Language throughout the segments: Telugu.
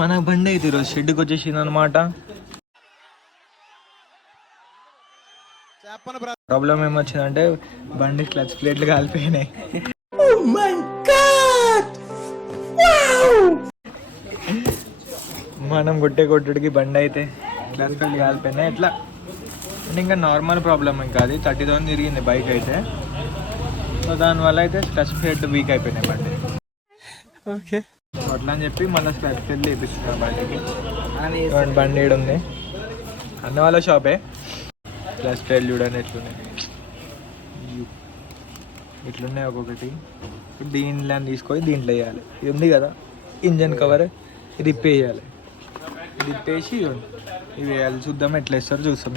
మన బండి అయితే ఈరోజు షెడ్కి వచ్చేసింది అనమాట. ప్రాబ్లం ఏమొచ్చిందంటే బండి క్లచ్ ప్లేట్లు కాలిపోయినాయి. మనం కొట్టుడికి బండి అయితే క్లచ్ ప్లేట్లు కాలిపోయినాయి. ఎట్లా అంటే ఇంకా నార్మల్ ప్రాబ్లం ఇంకా అది 30,000 తిరిగింది బైక్ అయితే. సో దానివల్ల అయితే క్లచ్ ప్లేట్ వీక్ అయిపోయినాయి బండి. ఓకే అట్లా అని చెప్పి మళ్ళీ క్లచ్ ప్లేట్ వేపిస్తున్నాను బండికి. బండి ఉంది అన్న వాళ్ళ షాపే. క్లచ్ ప్లేట్ చూడండి ఎట్లున్నాయి, ఇట్లున్నాయి ఒక్కొక్కటి. దీంట్లో తీసుకొని దీంట్లో వేయాలి. ఇది ఉంది కదా ఇంజన్ కవర్, ఇది ఇప్పేయాలి. ఇది ఇప్పేసి ఇవి వేయాలి. చూద్దాం ఎట్లా వేస్తారో చూస్తాం.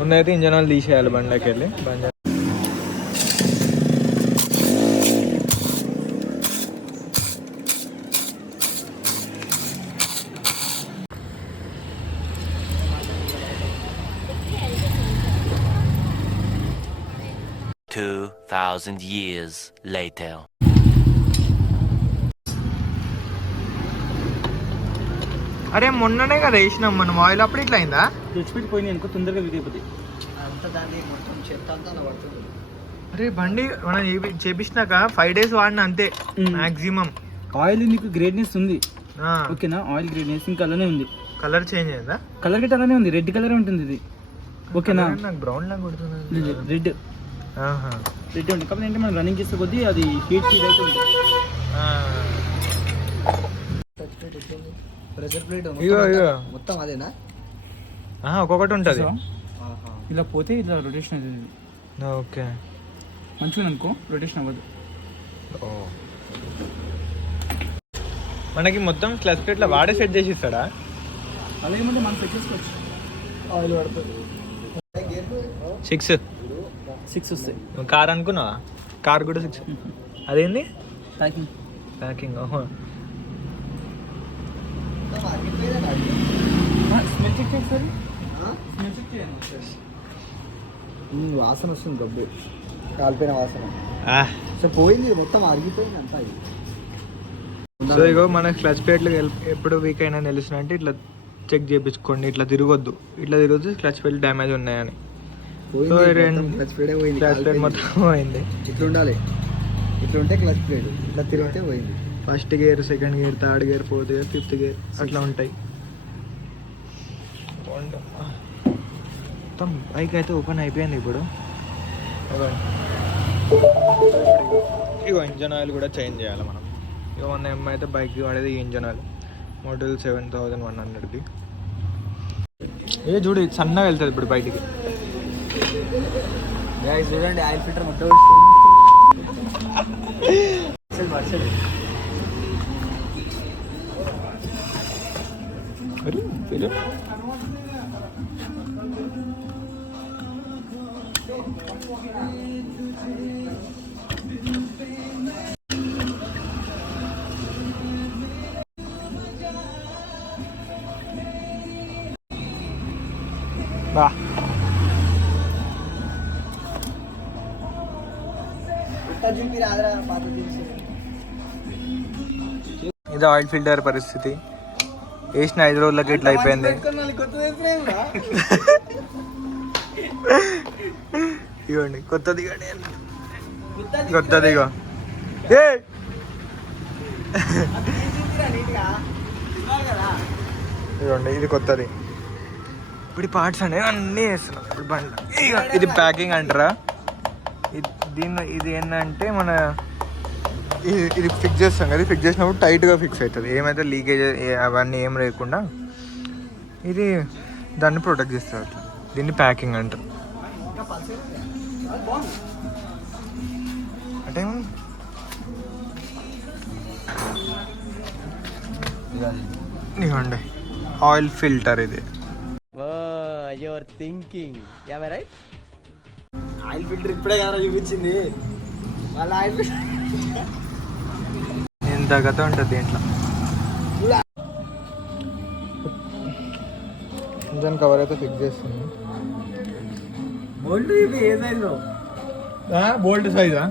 ముందైతే ఇంజన్ వాళ్ళు తీసేయాలి బండికి వెళ్ళి. బండి 2,000 years later. అరే మొన్ననే కదా వేసినాం మనం ఆయిల్, అప్పుడు ఇట్లా అయిందా? తెచ్చిపెట్టిపోయింది అనుకో తొందరగా విరిగిపోతుంది. అరే బండి మనం చేపించినాక 5 days వాడిన అంతే మాక్సిమం. ఆయిల్ నీకు గ్రేడ్నెస్ ఉంది ఓకేనా? ఆయిల్ గ్రేడ్నెస్ ఇంకా అలానే ఉంది. కలర్ చేంజ్ అయిందా? కలర్ గిట్ అలానే ఉంది, రెడ్ కలర్ ఉంటుంది ఇది ఓకేనా? నాకు బ్రౌన్ లాగా కొడుతుంది. రెడ్ రెడ్ ఉంటుంది కాబట్టి అంటే మనం రన్నింగ్ చేసే కొద్దీ అది హీట్ అయితే ఉంటుంది. మొత్తం అదేనా? ఒక్కొక్కటి ఉంటుంది. ఇలా పోతే ఇట్లా రొటేషన్ అవుతుంది. ఓకే మంచిగా అనుకో రొటేషన్ అవ్వదు. మనకి మొత్తం క్లచ్ ప్లేట్లో వాడే సెట్ చేసి ఇస్తాడా? అలాగే మనం సెట్ చేసుకోవచ్చు. ఆయిల్ పడుతుంది. 6 వస్తాయి. కార్ అనుకున్నావా? కార్ కూడా 6. అదేంది ప్యాకింగ్? ప్యాకింగ్. స్మెల్ చెక్ చేయండి సార్. స్మెల్ చెక్ చేయండి. వాసన వస్తుంది, గబ్బు కాలిపోయిన వాసన. సో పోయింది మొత్తం, అరిగిపోయింది అంతా. సో ఇగో మన క్లచ్ ప్లేట్లు ఎప్పుడు వీక్ అయినా తెలుసు అంటే ఇట్లా చెక్ చేయించుకోండి. ఇట్లా తిరగొద్దు, ఇట్లా తిరగొద్దు క్లచ్ ప్లేట్ డ్యామేజ్ ఉన్నాయని. సో క్లచ్ ప్లేట్ పోయింది, క్లచ్ ప్లేట్ మొత్తం పోయింది. ఇట్లా ఉండాలి, ఇట్లా ఉంటే క్లచ్ ప్లేట్ ఇట్లా తిరిగితే పోయింది. First gear, second gear, third gear, fourth gear, fifth gear అట్లా ఉంటాయి. మొత్తం బైక్ అయితే ఓపెన్ అయిపోయింది ఇప్పుడు. ఇగో ఇంజన్ ఆయిల్ కూడా చేంజ్ చేయాలి మనం. ఇక 1 M అయితే బైక్కి వాడేది ఈ ఇంజన్ ఆయిల్, మోడల్ 7100ది. ఏ చూడు సన్నగా వెళ్తుంది ఇప్పుడు బయటికి. చూడండి ఆయిల్ ఫిల్టర్ మొత్తం బా. ఇది ఆయిల్ ఫిల్టర్ పరిస్థితి. వేసిన 5 రోజులకి ఇట్లా అయిపోయింది. ఇవ్వండి కొత్తది, కొత్తది ఇగో. ఇవ్వండి ఇది కొత్తది. ఇప్పుడు పార్ట్స్ అనేవి అన్నీ వేస్తున్నాం ఇప్పుడు బండి. ఇది ప్యాకింగ్ అంటారా? ఇది ఏంటంటే మన ఇది ఫిక్స్ చేస్తాం కదా, ఫిక్స్ చేసినప్పుడు టైట్గా ఫిక్స్ అవుతుంది. ఏమైతే లీకేజ్ అవన్నీ ఏం లేకుండా ఇది దాన్ని ప్రొటెక్ట్ చేస్తుంది అట్లా. దీన్ని ప్యాకింగ్ అంటారు. అంటే ఇవ్వండి ఆయిల్ ఫిల్టర్ ఇది. Your thinking right. Oil filter ఇప్పుడే కదా చూపించింది వాళ్ళ ఆయిల్ ఫిల్టర్. ఇంత కథ ఉంటుంది దీంట్లో. ఇంజన్ కవర్ అయితే ఫిక్స్ చేస్తుంది. బోల్ట్ ఇవి ఏ సైజు? బోల్ట్ సైజా?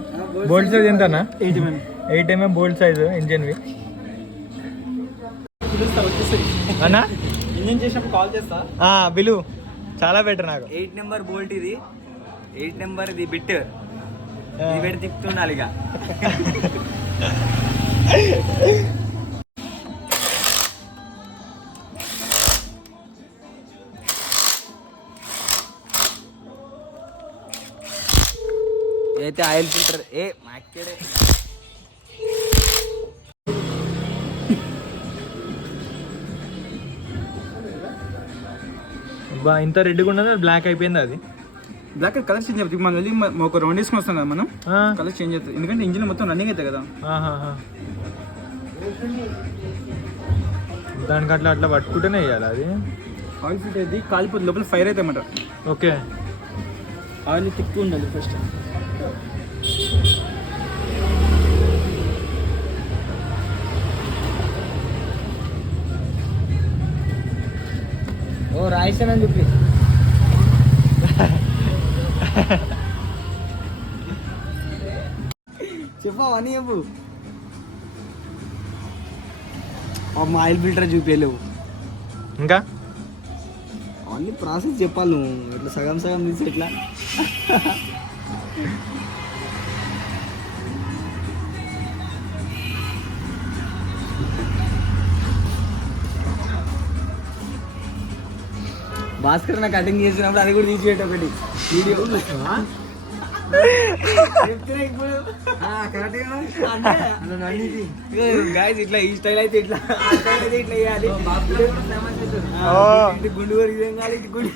బోల్ట్ సైజ్ ఎంతనా? 8 mm బోల్ట్ సైజు ఇంజన్వి. పిలుస్తా వచ్చేసరి అన్నా ఇంజన్ చేసినప్పుడు కాల్ చేస్తా. బిలు చాలా బెటర్ నాకు. 8 నెంబర్ బోల్ట్ ఇది, 8 నెంబర్ ఇది బిట్ ఇది పెట్టి తిప్పుతుండాలి ఇక. అయితే ఆయిల్ ఫిల్టర్ మాకేడే బా ఇంత రెడ్గా ఉన్నది బ్లాక్ అయిపోయింది అది. బ్లాక్ కలర్ చేంజ్ అవుతుంది. మనం వెళ్ళి ఒక రౌండ్ వేసుకొని వస్తాం కదా మనం, కలర్ చేంజ్ అవుతుంది. ఎందుకంటే ఇంజిన్ మొత్తం రన్నింగ్ అవుతుంది కదా. దానికి అట్లా అట్లా పట్టుకుంటేనే వేయాలి అది. ఆయిల్ ఫిట్ అయితే కాలిపోతుంది, లోపల ఫైర్ అయితే అన్నమాట. ఓకే ఆయిల్ తిక్కువ ఉండాలి ఫస్ట్. రాయిస్తానని చెప్పి చెప్పావా అని చెప్పు. మా ఆయిల్ ఫిల్టర్ చూపించలేవు ఇంకా అన్ని ప్రాసెస్ చెప్పాలి నువ్వు. ఇట్లా సగం సగం తీసి ఎట్లా భాస్కర్ నా కటింగ్ చేసినప్పుడు అది కూడా తీసి పెట్టు ఒకటి వీడియో. గాయస్ ఇట్లా ఈ స్టైల్ అయితే ఇట్లా, ఆ స్టైల్ అయితే ఇట్లా చేయాలి. గుండు వరకు కావాలి, గుండు